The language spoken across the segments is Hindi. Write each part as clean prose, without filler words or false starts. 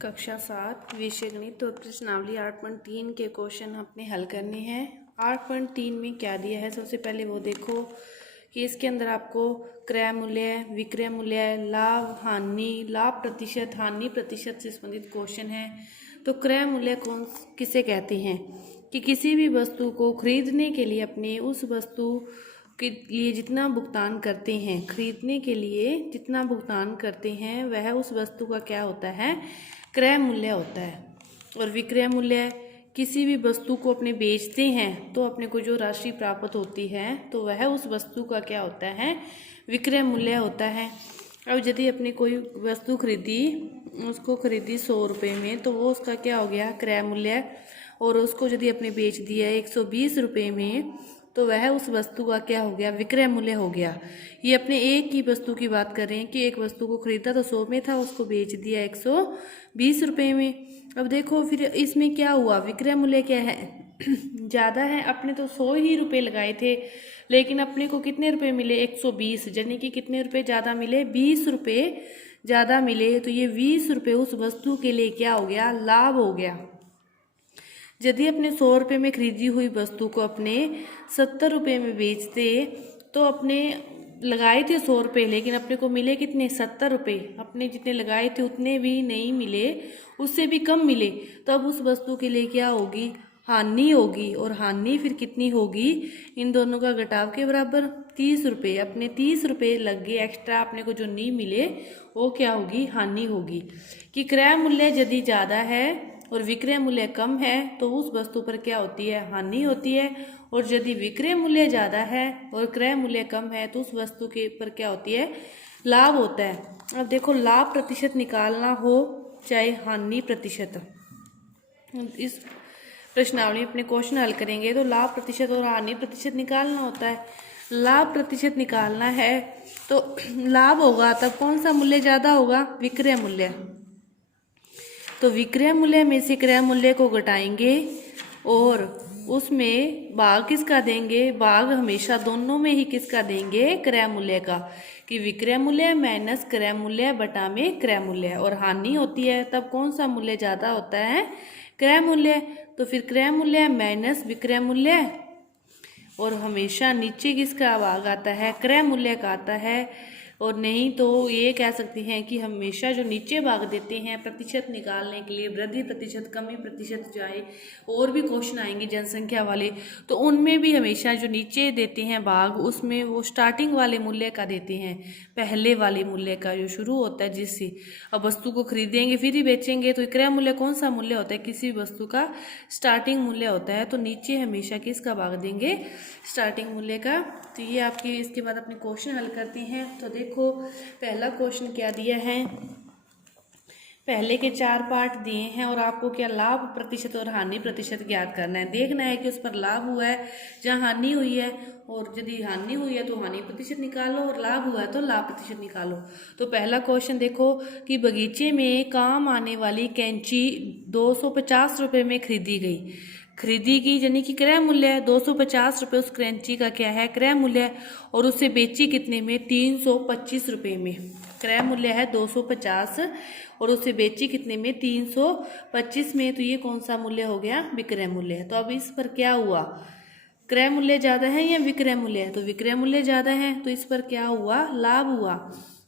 कक्षा 7 विषय गणित और प्रश्नावली 8.3 के क्वेश्चन अपने हल करने हैं। 8.3 में क्या दिया है, सबसे पहले वो देखो कि इसके अंदर आपको क्रय मूल्य, विक्रय मूल्य, लाभ हानि, लाभ प्रतिशत, हानि प्रतिशत से संबंधित क्वेश्चन है। तो क्रय मूल्य कौन किसे कहते हैं कि किसी भी वस्तु को खरीदने के लिए अपने उस वस्तु के लिए जितना भुगतान करते हैं, खरीदने के लिए जितना भुगतान करते हैं वह उस वस्तु का क्या होता है, क्रय मूल्य होता है। और विक्रय मूल्य, किसी भी वस्तु को अपने बेचते हैं तो अपने को जो राशि प्राप्त होती है तो वह उस वस्तु का क्या होता है, विक्रय मूल्य होता है। अब यदि अपने कोई वस्तु खरीदी, उसको खरीदी 100 रुपये में, तो वो उसका क्या हो गया, क्रय मूल्य। और उसको यदि अपने बेच दिया 120 रुपये में, तो वह उस वस्तु का क्या हो गया, विक्रय मूल्य हो गया। ये अपने एक ही वस्तु की बात कर रहे हैं कि एक वस्तु को खरीदा तो 100 में था, उसको बेच दिया 120 रुपये में। अब देखो फिर इसमें क्या हुआ, विक्रय मूल्य क्या है, ज़्यादा है। अपने तो 100 ही रुपये लगाए थे, लेकिन अपने को कितने रुपए मिले, 120, यानी कि कितने रुपए ज़्यादा मिले, 20 रुपये ज़्यादा मिले। तो ये 20 रुपये उस वस्तु के लिए क्या हो गया, लाभ हो गया। यदि अपने 100 रुपये में खरीदी हुई वस्तु को अपने 70 रुपये में बेचते, तो अपने लगाए थे 100 रुपये, लेकिन अपने को मिले कितने, 70 रुपये। अपने जितने लगाए थे उतने भी नहीं मिले, उससे भी कम मिले। तो अब उस वस्तु के लिए क्या होगी, हानि होगी। और हानि फिर कितनी होगी, इन दोनों का घटाव के बराबर 30 रुपये। अपने 30 रुपये लग गए एक्स्ट्रा, अपने को जो नहीं मिले वो क्या होगी, हानि होगी। कि क्रय मूल्य यदि ज़्यादा है और विक्रय मूल्य कम है तो उस वस्तु पर क्या होती है, हानि होती है। और यदि विक्रय मूल्य ज़्यादा है और क्रय मूल्य कम है तो उस वस्तु के पर क्या होती है, लाभ होता है। अब देखो, लाभ प्रतिशत निकालना हो चाहे हानि प्रतिशत, इस प्रश्नावली में अपने क्वेश्चन हल करेंगे तो लाभ प्रतिशत और हानि प्रतिशत निकालना होता है। लाभ प्रतिशत निकालना है तो लाभ होगा तब कौन सा मूल्य ज़्यादा होगा, विक्रय मूल्य। तो विक्रय मूल्य में से क्रय मूल्य को घटाएंगे और उसमें भाग किसका देंगे, भाग हमेशा दोनों में ही किसका देंगे, क्रय मूल्य का। कि विक्रय मूल्य माइनस क्रय मूल्य बटा में क्रय मूल्य। और हानि होती है तब कौन सा मूल्य ज़्यादा होता है, क्रय मूल्य। तो फिर क्रय मूल्य माइनस विक्रय मूल्य, और हमेशा नीचे किसका भाग आता है, क्रय मूल्य का आता है। और नहीं तो ये कह सकते हैं कि हमेशा जो नीचे भाग देते हैं प्रतिशत निकालने के लिए, वृद्धि प्रतिशत, कमी प्रतिशत, चाहे और भी क्वेश्चन आएंगे जनसंख्या वाले, तो उनमें भी हमेशा जो नीचे देते हैं भाग, उसमें वो स्टार्टिंग वाले मूल्य का देते हैं, पहले वाले मूल्य का जो शुरू होता है जिससे। अब वस्तु को खरीदेंगे फिर ही बेचेंगे, तो क्रय मूल्य कौन सा मूल्य होता है, किसी वस्तु का स्टार्टिंग मूल्य होता है। तो नीचे हमेशा किसका भाग देंगे, स्टार्टिंग मूल्य का। तो ये आपके इसके बाद अपने क्वेश्चन हल करते हैं। तो देखो पहला क्वेश्चन क्या दिया है, पहले के 4 पार्ट दिए हैं और आपको क्या लाभ प्रतिशत और हानि प्रतिशत ज्ञात करना है। देखना है कि उस पर लाभ हुआ है जहाँ हानि हुई है, और यदि हानि हुई है तो हानि प्रतिशत निकालो और लाभ हुआ है तो लाभ प्रतिशत निकालो। तो पहला क्वेश्चन देखो कि बगीचे में काम आने वाली कैंची 250 रुपये में खरीदी गई, यानी कि क्रय मूल्य है 250 रुपये, उस कैंची का क्या है, क्रय मूल्य। और उसे बेची कितने में, 325 रुपये में। क्रय मूल्य है 250 और उसे बेची कितने में, 325 में। तो ये कौन सा मूल्य हो गया, विक्रय मूल्य है। तो अब इस पर क्या हुआ, क्रय मूल्य ज़्यादा है या विक्रय मूल्य है, तो विक्रय मूल्य ज़्यादा है, तो इस पर क्या हुआ, लाभ हुआ।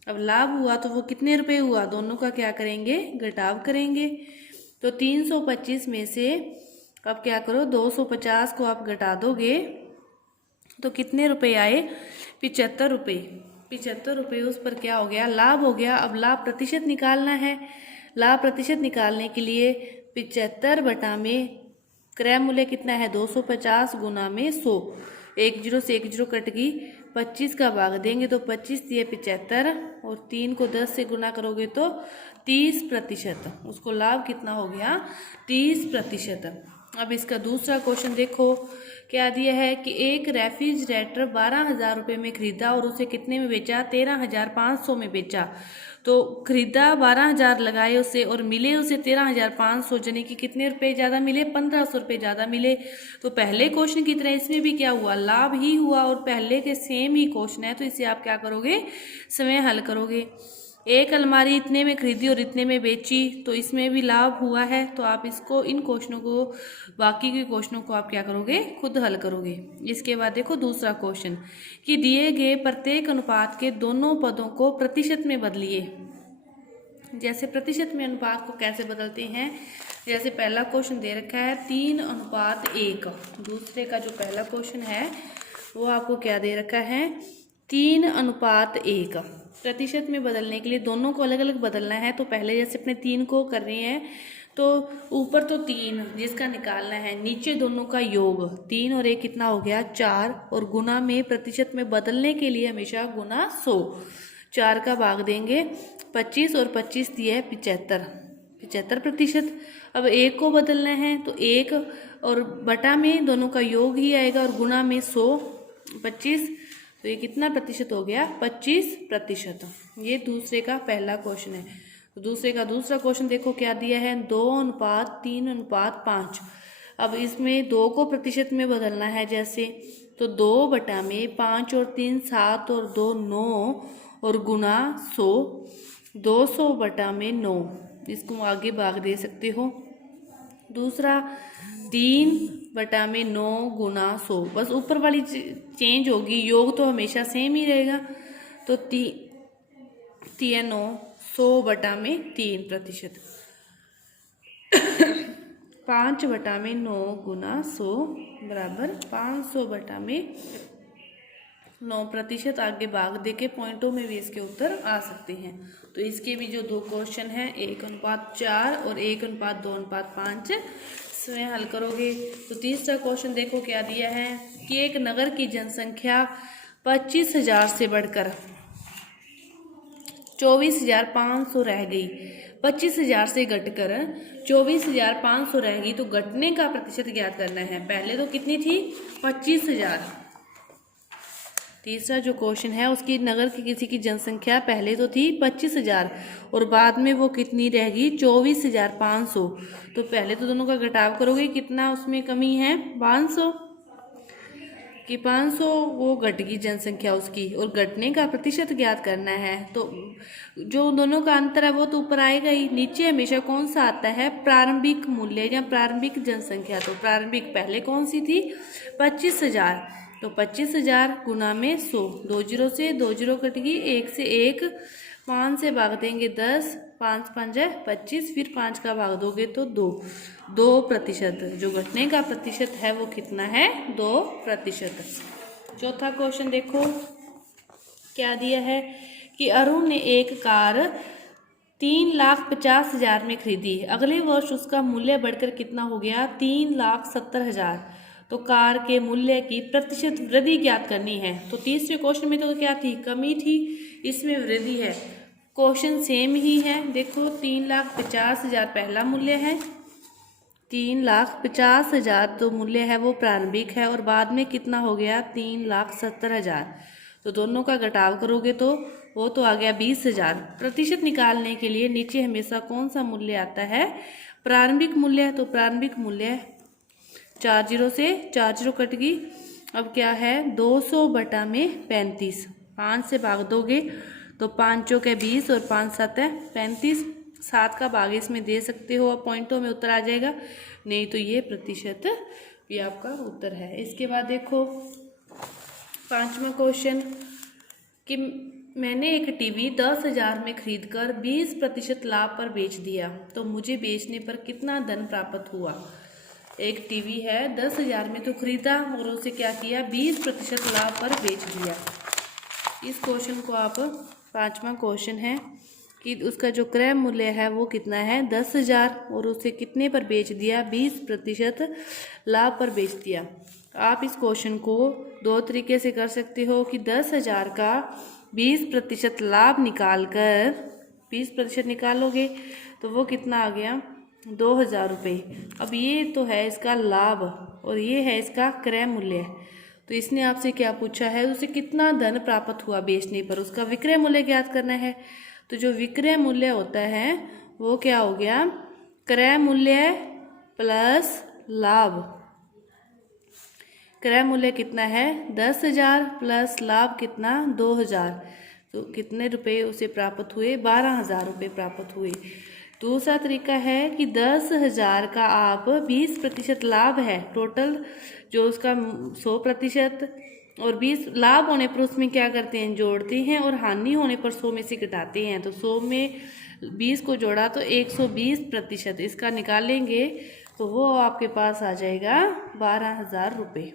अब लाभ हुआ तो वो कितने रुपए हुआ, दोनों का क्या करेंगे, घटाव करेंगे। तो 325 में से अब क्या करो, 250 को आप घटा दोगे तो कितने रुपए आए, 75 रुपये। 75 रुपये उस पर क्या हो गया, लाभ हो गया। अब लाभ प्रतिशत निकालना है। लाभ प्रतिशत निकालने के लिए 75 बटा में क्रय मूल्य कितना है, 250 गुना में 100, 1 0 से 1 0 कट गई, 25 का भाग देंगे तो 25 दिए 75, और 3 को 10 से गुना करोगे तो 30%। उसको लाभ कितना हो गया, 30%। अब इसका दूसरा क्वेश्चन देखो क्या दिया है कि एक रेफ्रिजरेटर 12,000 रुपये में खरीदा और उसे कितने में बेचा, 13,500 में बेचा। तो खरीदा 12,000 लगाए उसे और मिले उसे 13,500, यानी कि कितने रुपए ज़्यादा मिले, 1,500 रुपये ज़्यादा मिले। तो पहले क्वेश्चन की तरह इसमें भी क्या हुआ, लाभ ही हुआ, और पहले के सेम ही क्वेश्चन है तो इसे आप क्या करोगे, समय हल करोगे। एक अलमारी इतने में खरीदी और इतने में बेची, तो इसमें भी लाभ हुआ है। तो आप इसको, इन क्वेश्चनों को, बाकी के क्वेश्चनों को आप क्या करोगे, खुद हल करोगे। इसके बाद देखो दूसरा क्वेश्चन कि दिए गए प्रत्येक अनुपात के दोनों पदों को प्रतिशत में बदलिए। जैसे प्रतिशत में अनुपात को कैसे बदलते हैं, जैसे पहला क्वेश्चन दे रखा है 3:1। दूसरे का जो पहला क्वेश्चन है वो आपको क्या दे रखा है, 3:1। प्रतिशत में बदलने के लिए दोनों को अलग अलग बदलना है। तो पहले जैसे अपने 3 को कर रहे हैं, तो ऊपर तो 3 जिसका निकालना है, नीचे दोनों का योग, 3 और 1 कितना हो गया 4, और गुना में प्रतिशत में बदलने के लिए हमेशा गुना 100। 4 का भाग देंगे 25 और 25 दिया है 75%। अब 1 को बदलना है तो 1 और बटा में दोनों का योग ही आएगा और गुना में 100, 25, तो ये कितना प्रतिशत हो गया 25%। ये दूसरे का पहला क्वेश्चन है। तो दूसरे का दूसरा क्वेश्चन देखो क्या दिया है, 2:3:5। अब इसमें 2 को प्रतिशत में बदलना है जैसे, तो 2 बटा में 5 और 3 7 और 2 9 और गुना 100, 200 बटा में 9, इसको आगे भाग दे सकते हो। दूसरा 3 बटा में 9 गुना 100, बस ऊपर वाली चेंज होगी, योग तो हमेशा सेम ही रहेगा। तो 3 9 100 बटा में 3%। 5 बटा में 9 गुना 100 बराबर 500 बटा में 9%। आगे भाग दे के पॉइंटों में भी इसके उत्तर आ सकते हैं। तो इसके भी जो 2 क्वेश्चन हैं 1:4 और 1:2:5 इसमें हल करोगे। तो तीसरा क्वेश्चन देखो क्या दिया है कि एक नगर की जनसंख्या 25,000 से बढ़कर 24,500 रह गई। 25,000 से घटकर 24,500 रह गई, तो घटने का प्रतिशत ज्ञात करना है। पहले तो कितनी थी 25,000। तीसरा जो क्वेश्चन है उसकी नगर की किसी की जनसंख्या पहले तो थी 25,000 और बाद में वो कितनी रहेगी 24,500। तो पहले तो दोनों का घटाव करोगे, कितना उसमें कमी है 500, कि 500 वो घट गई जनसंख्या उसकी, और घटने का प्रतिशत ज्ञात करना है। तो जो दोनों का अंतर है वो तो ऊपर आएगा ही, नीचे हमेशा कौन सा आता है प्रारंभिक मूल्य या प्रारंभिक जनसंख्या। तो प्रारंभिक पहले कौन सी थी 25,000, तो 25,000 गुना में 100, 2 जीरो से 2 जीरो कट गई, 1 से 1, 5 से भाग देंगे 10, 5 5 है 25, फिर 5 का भाग दोगे तो 2%। जो घटने का प्रतिशत है वो कितना है 2%। चौथा क्वेश्चन देखो क्या दिया है कि अरुण ने एक कार 3,50,000 में खरीदी। अगले वर्ष उसका मूल्य बढ़कर कितना हो गया 3,70,000। तो कार के मूल्य की प्रतिशत वृद्धि ज्ञात करनी है। तो तीसरे क्वेश्चन में तो क्या थी कमी थी, इसमें वृद्धि है। क्वेश्चन सेम ही है। देखो 3,50,000 पहला मूल्य है, 3,50,000 तो मूल्य है वो प्रारंभिक है, और बाद में कितना हो गया 3,70,000। तो दोनों का घटाव करोगे तो वो तो आ गया 20,000। प्रतिशत निकालने के लिए नीचे हमेशा कौन सा मूल्य आता है प्रारंभिक मूल्य। तो प्रारंभिक मूल्य 4 जीरो से 4 जीरो कट गई। अब क्या है 200 बटा में 35, 5 से भाग दोगे तो 5 चौक है 20 और 5 7 है 35, 7 का भाग इसमें दे सकते हो, अब पॉइंटों में उत्तर आ जाएगा, नहीं तो ये प्रतिशत भी आपका उत्तर है। इसके बाद देखो 5वां क्वेश्चन कि मैंने एक टीवी 10,000 में खरीदकर 20% लाभ पर बेच दिया, तो मुझे बेचने पर कितना धन प्राप्त हुआ। एक टीवी है 10,000 में तो खरीदा और उसे क्या किया 20% लाभ पर बेच दिया। इस क्वेश्चन को आप 5वां क्वेश्चन है कि उसका जो क्रय मूल्य है वो कितना है 10,000 और उसे कितने पर बेच दिया 20% लाभ पर बेच दिया। आप इस क्वेश्चन को 2 तरीके से कर सकते हो कि 10,000 का 20% लाभ निकाल कर 20% निकालोगे तो वो कितना आ गया 2,000 रुपये। अब ये तो है इसका लाभ और ये है इसका क्रय मूल्य। तो इसने आपसे क्या पूछा है उसे कितना धन प्राप्त हुआ बेचने पर, उसका विक्रय मूल्य ज्ञात करना है। तो जो विक्रय मूल्य होता है वो क्या हो गया क्रय मूल्य प्लस लाभ। क्रय मूल्य कितना है 10,000 प्लस लाभ कितना 2,000, तो कितने रुपए उसे प्राप्त हुए? 12,000 रुपये प्राप्त हुए। दूसरा तरीका है कि 10,000 का आप 20% लाभ है, टोटल जो उसका 100% और 20 लाभ होने पर उसमें क्या करते हैं, जोड़ते हैं, और हानि होने पर 100 में से घटाते हैं। तो 100 में 20 को जोड़ा तो 120% इसका निकालेंगे तो वो आपके पास आ जाएगा 12,000 रुपये।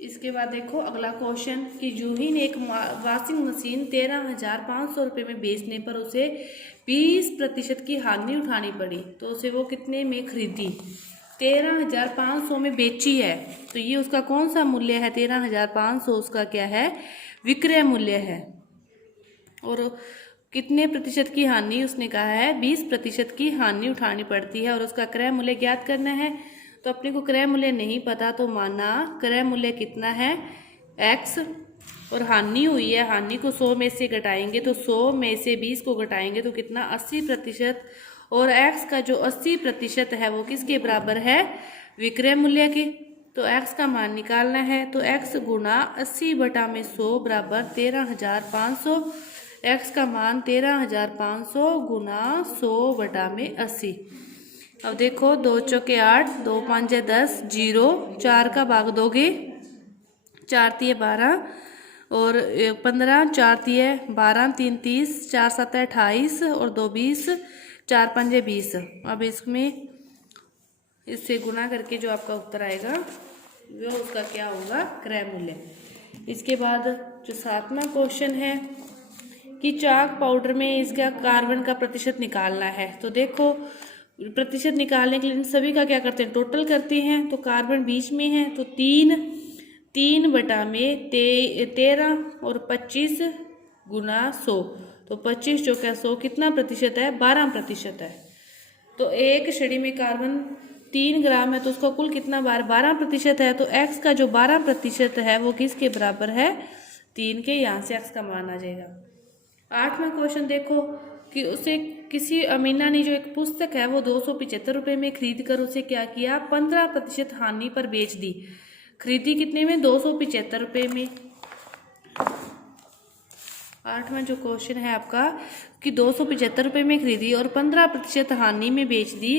इसके बाद देखो अगला क्वेश्चन कि जूही ने एक वॉशिंग मशीन 13,500 रुपये में बेचने पर उसे 20% की हानि उठानी पड़ी, तो उसे वो कितने में खरीदी? 13,500 में बेची है, तो ये उसका कौन सा मूल्य है? 13,500 उसका क्या है? विक्रय मूल्य है। और कितने प्रतिशत की हानि उसने कहा है? 20% की हानि उठानी पड़ती है और उसका क्रय मूल्य ज्ञात करना है। तो अपने को क्रय मूल्य नहीं पता, तो माना क्रय मूल्य कितना है? x, और हानि हुई है, हानि को 100 में से घटाएंगे तो 100 में से 20 को घटाएंगे तो कितना? 80%, और x का जो 80% है वो किसके बराबर है? विक्रय मूल्य के। तो x का मान निकालना है, तो x गुना 80/100 बराबर 13,500। x का मान 13,500 गुना 100/80। अब देखो 2 चौके 8, 2 5 10, 0, 4 का भाग दोगे 4 तिये 12 और 15, 4 तिये 12, 3 30, 4 7 28 और 2 20, 4 5 20। अब इसमें इससे गुना करके जो आपका उत्तर आएगा वो उसका क्या होगा? क्रय मूल्य। इसके बाद जो 7वां क्वेश्चन है कि चाक पाउडर में इसका कार्बन का प्रतिशत निकालना है। तो देखो प्रतिशत निकालने के लिए इन सभी का क्या करते हैं? टोटल करते हैं। तो कार्बन बीच में है तो 3 बटा में 13 और 25 गुना 100, तो 25 जो क्या 100 कितना प्रतिशत है? 12% है। तो एक छड़ी में कार्बन 3 ग्राम है तो उसका कुल कितना 12% है। तो x का जो 12% है वो किसके बराबर है? 3 के। यहाँ से x का मान आ जाएगा। 8वां क्वेश्चन देखो कि उसे किसी अमीना ने जो एक पुस्तक है वो 275 रुपये में खरीद कर उसे क्या किया? 15% हानि पर बेच दी। खरीदी कितने में? 275 रुपये में। 8वां जो क्वेश्चन है आपका कि 275 रुपये में खरीदी और 15% हानि में बेच दी।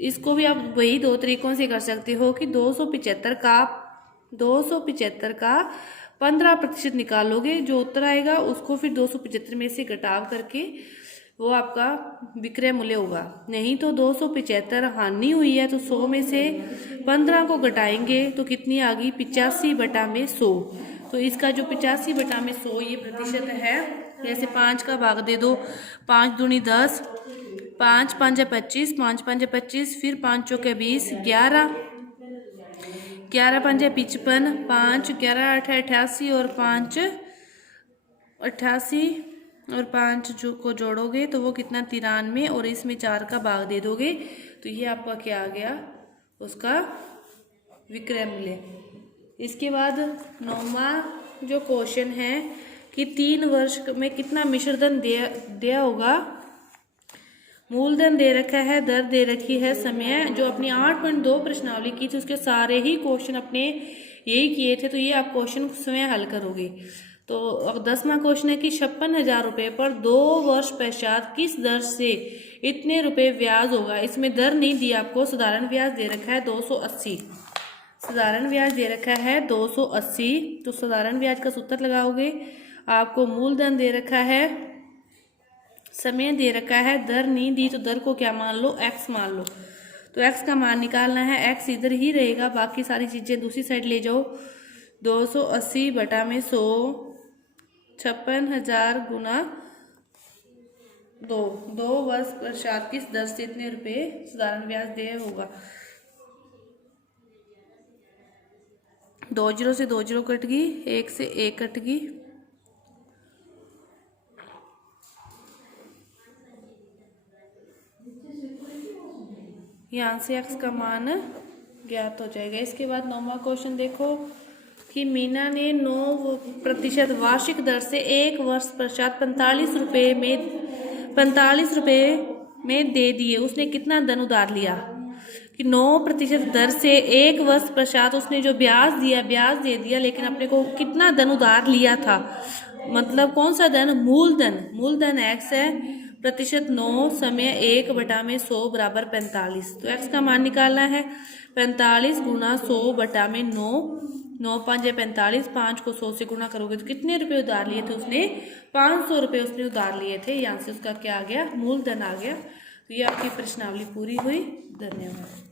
इसको भी आप वही 2 तरीकों से कर सकते हो कि 275 का 15% निकालोगे, जो उत्तर आएगा उसको फिर 275 में से घटाव करके वो आपका विक्रय मूल्य होगा। नहीं तो 275 हानि हुई है तो 100 में से 15 को घटाएंगे तो कितनी आ गई? 85/100। तो इसका जो 85/100 ये प्रतिशत है, जैसे 5 का भाग दे दो, 5 दूनी 10, 5 5 25, 5 5 25, फिर 5 चौके 20, 11 5 55, 5 11 8 88 और 5 88 और 5 जो को जोड़ोगे तो वो कितना? 93, और इसमें 4 का भाग दे दोगे तो ये आपका क्या आ गया? उसका विक्रय मूल्य। इसके बाद 9वां जो क्वेश्चन है कि 3 वर्ष में कितना मिश्रधन दिया होगा? मूलधन दे रखा है, दर दे रखी है, समय। जो अपनी 8.2 प्रश्नावली की थी उसके सारे ही क्वेश्चन अपने यही किए थे, तो ये आप क्वेश्चन स्वयं हल करोगे। तो अब 10वां क्वेश्चन है कि 56,000 रुपये पर 2 वर्ष पश्चात किस दर से इतने रुपए ब्याज होगा? इसमें दर नहीं दी आपको, साधारण ब्याज दे रखा है 280। साधारण ब्याज दे रखा है 280। तो साधारण ब्याज का सूत्र लगाओगे, आपको मूलधन दे रखा है, समय दे रखा है, दर नहीं दी तो दर को क्या मान लो? x मान लो। तो x का मान निकालना है, x इधर ही रहेगा, बाकी सारी चीजें दूसरी साइड ले जाओ। 280/100, 56,000 गुना 2 वर्ष पश्चात किस दर से इतने रुपए साधारण ब्याज दे होगा? 2 0 से 2 0 कट गई, 1 से 1 कट गई, यहाँ से x का मान ज्ञात हो जाएगा। इसके बाद 9वां क्वेश्चन देखो कि मीना ने 9% वार्षिक दर से 1 वर्ष पश्चात 45 रुपये में दे दिए। उसने कितना धन उधार लिया? कि 9% दर से 1 वर्ष पश्चात उसने जो ब्याज दे दिया, लेकिन अपने को कितना धन उधार लिया था? मतलब कौन सा धन, मूलधन, मूलधन x है, प्रतिशत 9 समय 1 बटा में 100 बराबर 45। तो x का मान निकालना है, 45 गुना 100 बटा में 9, 9 5 है 45, 5 को 100 से गुना करोगे तो कितने रुपए उधार लिए थे उसने, 500 रुपये उसने उधार लिए थे। यहाँ से उसका क्या आ गया, मूलधन आ गया। तो ये आपकी प्रश्नावली पूरी हुई। धन्यवाद।